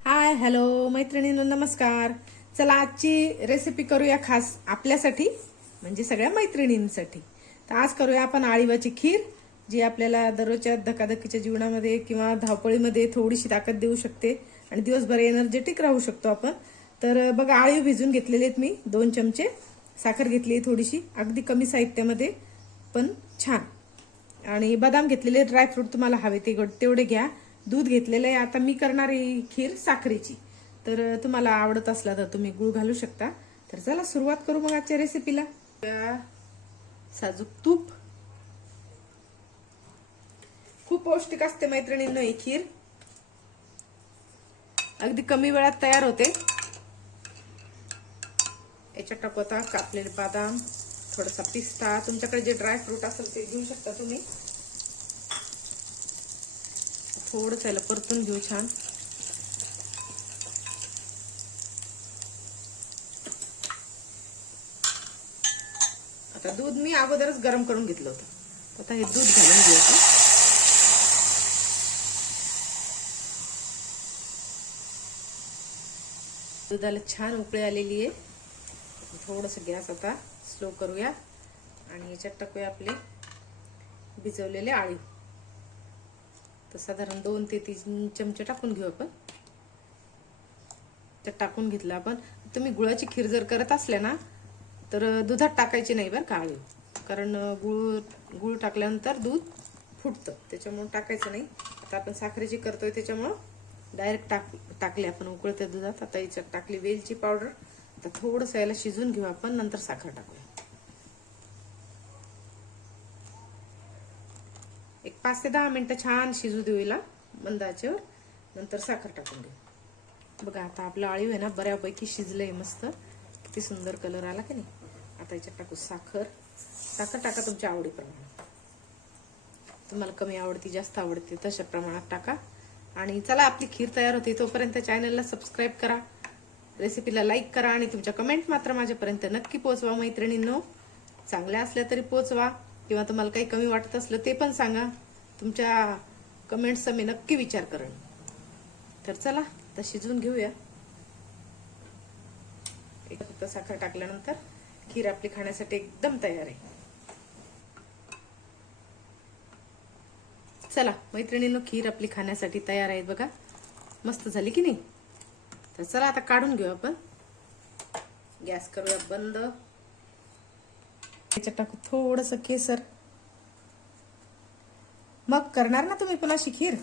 Hi hello मैत्रिणींनो नमस्कार. चला आजची रेसिपी करूया खास आपल्यासाठी म्हणजे सगळ्या मैत्रिणींसाठी. तर आज करूया आपण आळीवाची खीर, जी आपल्याला दररोजच्या धकाधकीच्या जीवनामध्ये किंवा धावपळीमध्ये थोडीशी ताकद देऊ शकते आणि दिवसभर एनर्जेटिक राहू शकतो आपण. तर बघा, आळी भिजून घेतलेले आहेत मी 2 चमचे, साखर घेतली थोडीशी, अगदी कमी साहित्यामध्ये पण छान. आणि बदाम घेतलेले, ड्रायफ्रूट तुम्हाला हवे तेवढे घ्या. दूध घेतलेलं आहे. आता मी करणार आहे खीर साखरेची, तर तुम्हाला आवडत असला तर तुम्ही गुळ घालू शकता. तर चला सुरुवात करू मग आजच्या रेसिपीला. साजूक तूप खूप पौष्टिक असते मैत्रिणींनो ही खीर, अगदी कमी वेळात तयार होते. याच्यात टाकू आता कापलेले बदाम, थोडासा पिस्ता, तुमच्याकडे जे ड्राय फ्रूट असेल ते घेऊ शकता तुम्ही. थोडंसं याला परतून घेऊ छान. आता दूध मी अगोदरच गरम करून घेतलं होतं. आता हे दूध घालून घेऊ. दुधाला छान उकळी आलेली आहे. थोडस गॅस आता स्लो करूया आणि याच्यात टाकूया आपले भिजवलेले आळी. तर साधारण 2 ते 3 चमचे टाकून घेऊ आपण. त्यात टाकून घेतलं आपण. तुम्ही गुळाची खीर जर करत असल्या ना तर दुधात टाकायची नाही बरं का आळी, कारण गुळ टाकल्यानंतर दूध फुटतं, त्याच्यामुळे टाकायचं नाही. आता आपण साखरेची करतोय त्याच्यामुळे डायरेक्ट टाकले आपण उकळत्या दुधात. आता याच्यात टाकली वेलची पावडर. आता थोडंसं याला शिजून घेऊ आपण, नंतर साखर टाकूया. एक 5 ते 10 मिनिटं छान शिजू देऊ हिला मंद आचेवर, नंतर साखर टाकून घेऊ. बघा आता आपलं आळीव आहे ना बऱ्यापैकी शिजलंय मस्त, किती सुंदर कलर आला की नाही. आता याच्यात टाकू साखर. साखर टाका तुमच्या आवडीप्रमाणे, तुम्हाला कमी आवडती जास्त आवडते तशा प्रमाणात टाका. आणि चला आपली खीर तयार होते, तोपर्यंत चॅनलला सबस्क्राईब करा, रेसिपीला लाईक करा आणि तुमच्या कमेंट मात्र माझ्यापर्यंत नक्की पोहोचवा मैत्रिणींनो. चांगल्या असल्या तरी पोहोचवा, किंवा तुम्हाला काही कमी वाटत असलं ते पण सांगा. तुमच्या कमेंट्सचा मी नक्की विचार करेन. तर चला आता शिजवून घेऊया. फक्त साखर टाकल्यानंतर खीर आपली खाण्यासाठी एकदम तयार आहे. चला मैत्रिणींनो, खीर आपली खाण्यासाठी तयार आहे बघा, मस्त झाली की नाही. तर चला आता काढून घेऊ आपण. गॅस करूया बंद. याच्यात टाकू थोडंसं केसर. मग करणार ना तुम्ही पण अशी खीर,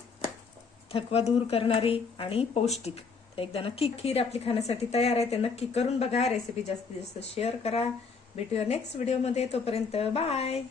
थकवा दूर करणारी आणि पौष्टिक. तर एकदा नक्की खीर आपली खाण्यासाठी तयार आहे, ते नक्की करून बघा. रेसिपी जास्तीत जास्त शेअर करा. भेटूया नेक्स्ट व्हिडिओमध्ये, तोपर्यंत बाय.